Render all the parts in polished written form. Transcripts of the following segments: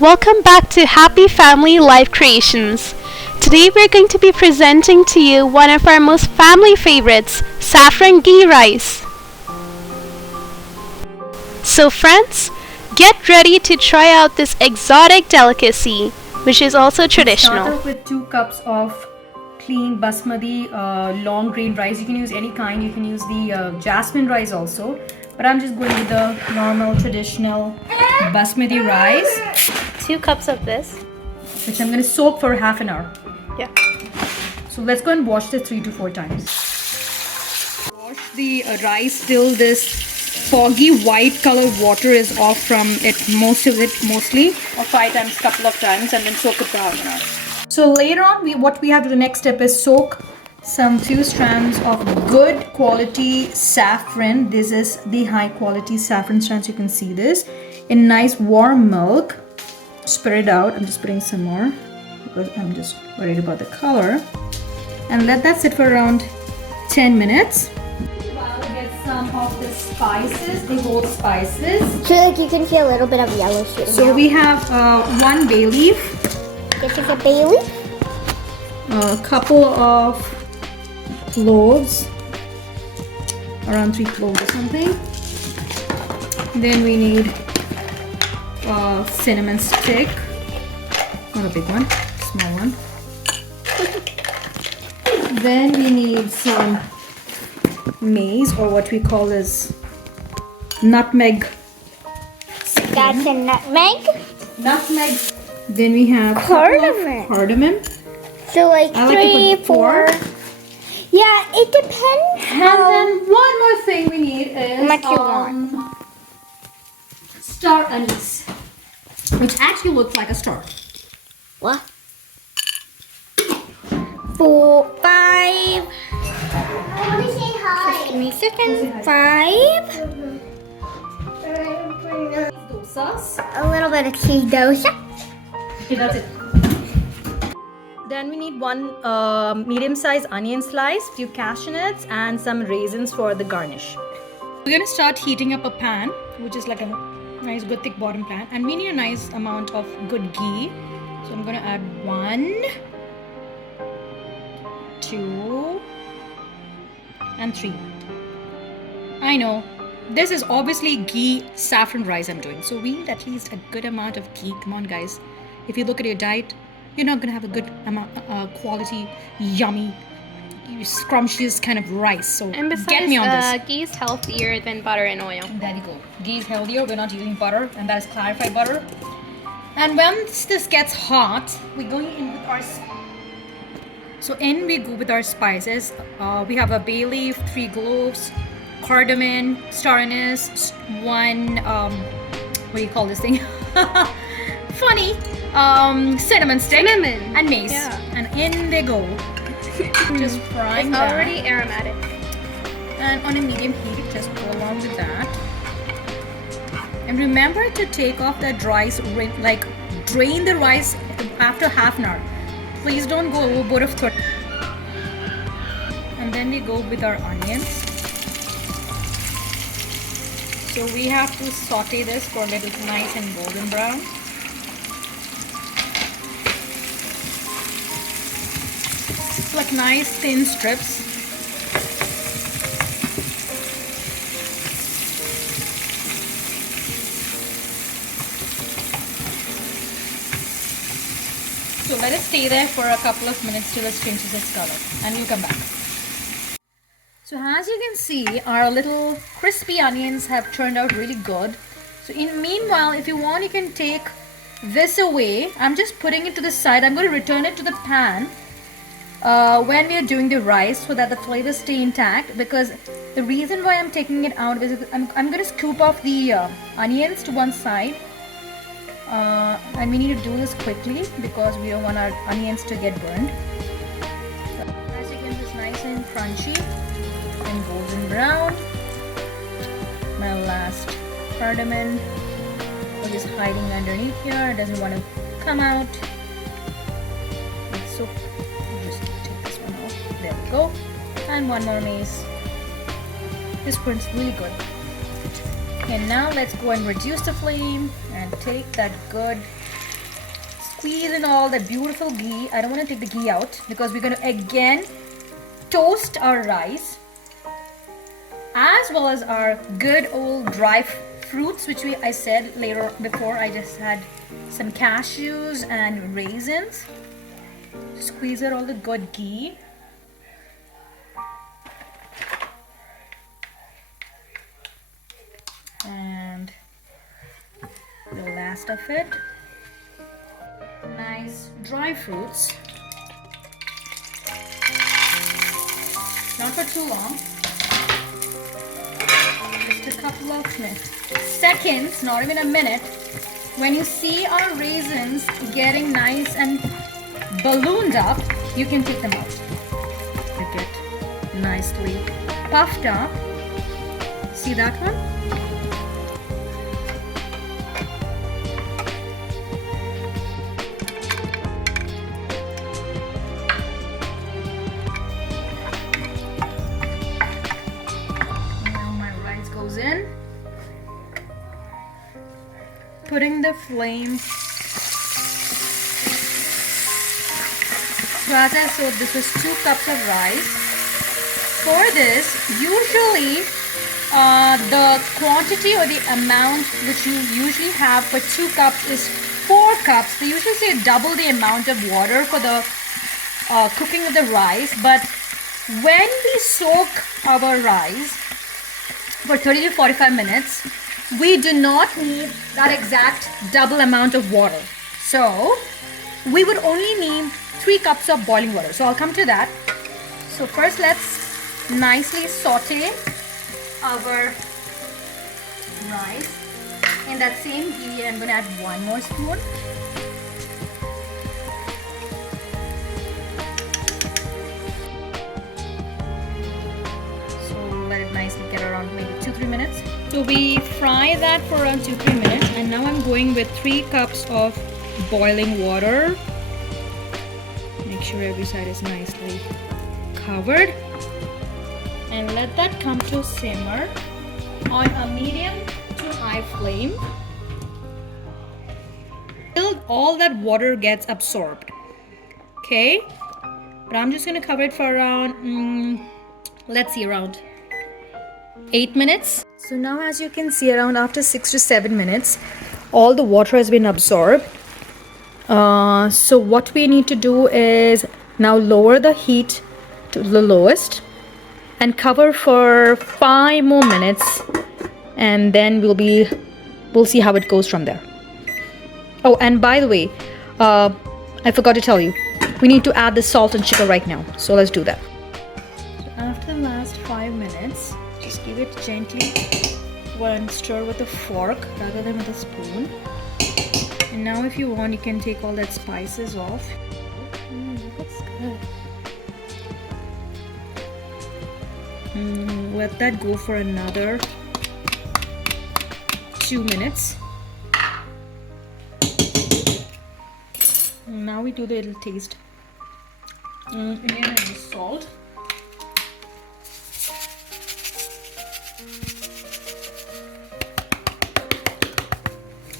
Welcome back to Happy Family Life Creations. Today we're going to be presenting to you one of our most family favorites, Saffron Ghee Rice. So friends, get ready to try out this exotic delicacy, which is also traditional. Start off with 2 cups of clean basmati long grain rice. You can use any kind. You can use the jasmine rice also, but I'm just going with the normal traditional basmati rice, 2 cups of this. which I'm going to soak for half an hour. Yeah. So let's go and wash this 3 to 4 times. Wash the rice till this foggy white colored water is off from it, mostly, or 5 times, couple of times, and then soak it for half an hour. So later on, what we have to do, the next step is soak some few strands of good quality saffron. This is the high quality saffron strands. You can see this in nice warm milk. Spread it out. I'm just putting some more because I'm just worried about the color, and let that sit for around 10 minutes. While I get some of the spices, the whole spices. So like you can see a little bit of yellow shooting So out. we have 1 bay leaf, This is a bay leaf. a couple of cloves, around 3 cloves or something. Then we need a cinnamon stick, not a big one, small one. Then we need some mace, or what we call as nutmeg. That's a nutmeg. Nutmeg. Then we have Cardamom. cardamom. So like I like to 3, put 4. Yeah, it depends And how then one more thing we need is much you want. star anise, which actually looks like a star. What? 4, 5. Let me say hi. Give me a second. 5. Dosas. A little bit of cheese dosa. Okay, that's it. Then we need 1 medium-sized onion slice, few cashew nuts, and some raisins for the garnish. We're gonna start heating up a pan, which is like a nice good thick bottom pan, and we need a nice amount of good ghee. So I'm gonna add 1, 2, and 3. I know this is obviously ghee saffron rice I'm doing, so we need at least a good amount of ghee. Come on, guys. If you look at your diet, you're not gonna have a good amount, quality, yummy, scrumptious kind of rice. So And besides, get me on this. ghee is healthier than butter and oil. There you go. Ghee is healthier. We're not using butter, and that is clarified butter. And once this gets hot, we're going in with our. So in we go with our spices. We have a bay leaf, 3 cloves, cardamom, star anise, 1 what do you call this thing? Funny. Cinnamon stick. Cinnamon. And mace. Yeah. And in they go. Just frying It's that. already aromatic. And on a medium heat, just go along with that. And remember to take off that rice, like drain the rice after half an hour. Please don't go overboard of 30. And then we go with our onions. So we have to saute this for a little nice and golden brown. Like nice thin strips. So let it stay there for a couple of minutes till it changes its color, and we'll come back. So as you can see, our little crispy onions have turned out really good. So meanwhile, if you want, you can take this away. I'm just putting it to the side. I'm going to return it to the pan when we are doing the rice, so that the flavors stay intact. Because the reason why I'm taking it out is I'm going to scoop off the onions to one side. And we need to do this quickly because we don't want our onions to get burned. So, as you can see, it's nice and crunchy and golden brown. My last cardamom, which is hiding underneath here, it doesn't want to come out. So just take this one off. There we go. And 1 more mace. This burns really good. And now let's go and reduce the flame and take that good squeeze in all that beautiful ghee. I don't want to take the ghee out because we're going to again toast our rice as well as our good old dry fruits, which I said later before. I just had some cashews and raisins. Squeeze out all the good ghee. And the last of it, nice dry fruits. Not for too long, just a couple of seconds, not even a minute. When you see our raisins getting nice and ballooned up, you can take them out. They get nicely puffed up. See that one? In, putting the flame. So as I said, this was 2 cups of rice. For this, usually the quantity or the amount which you usually have for 2 cups is 4 cups. They usually say double the amount of water for the cooking of the rice, but when we soak our rice for 30 to 45 minutes, we do not need that exact double amount of water. So we would only need 3 cups of boiling water. So I'll come to that. So first let's nicely saute our rice. In that same ghee, I'm going to add 1 more spoon. Let it nicely get around maybe 2-3 minutes. So we fry that for around 2-3 minutes, and now I'm going with 3 cups of boiling water. Make sure every side is nicely covered, and let that come to simmer on a medium to high flame till all that water gets absorbed. Okay, but I'm just going to cover it for around let's see, around 8 minutes. So now, as you can see, around after 6 to 7 minutes, all the water has been absorbed. So what we need to do is now lower the heat to the lowest and cover for 5 more minutes, and then we'll see how it goes from there. Oh, and by the way, I forgot to tell you, we need to add the salt and sugar right now. So let's do that. After the last 5 minutes, just give it gently and stir with a fork rather than with a spoon. And now if you want, you can take all that spices off. Looks good. Let that go for another 2 minutes. Now we do the little taste. Again, and salt.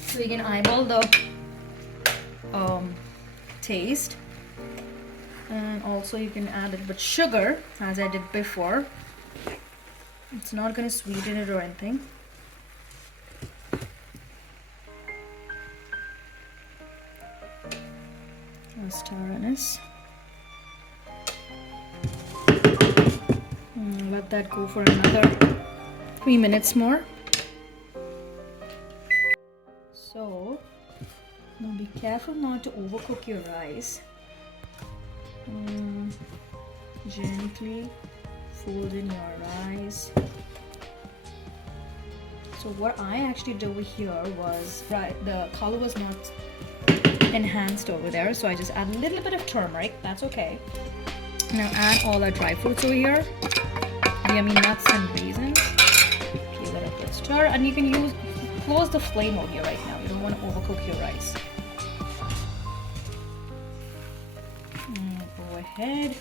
So you can eyeball the taste, and also you can add a little bit sugar as I did before. It's not going to sweeten it or anything. Stir anise. Let that go for another 3 minutes more. So now be careful not to overcook your rice. Gently fold in your rice. So what I actually did over here was, the color was not enhanced over there, so I just add a little bit of turmeric. That's okay. Now add all our dry fruits over here, yummy nuts and raisins. Okay, let it get stir, and you can close the flame over here right now. You don't want to overcook your rice. Go ahead,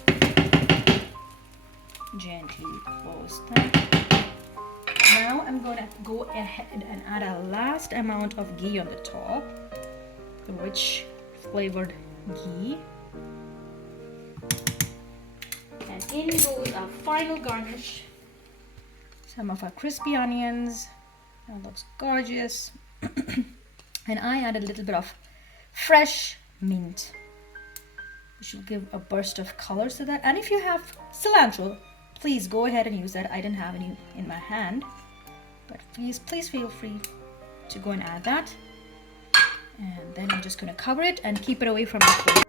gently close that. Now I'm going to go ahead and add a last amount of ghee on the top, which flavored ghee. And in goes our final garnish. Some of our crispy onions. That looks gorgeous. And I added a little bit of fresh mint, which will give a burst of colors to that. And if you have cilantro, please go ahead and use that. I didn't have any in my hand, but please feel free to go and add that. And then I'm just going to cover it and keep it away from the flame.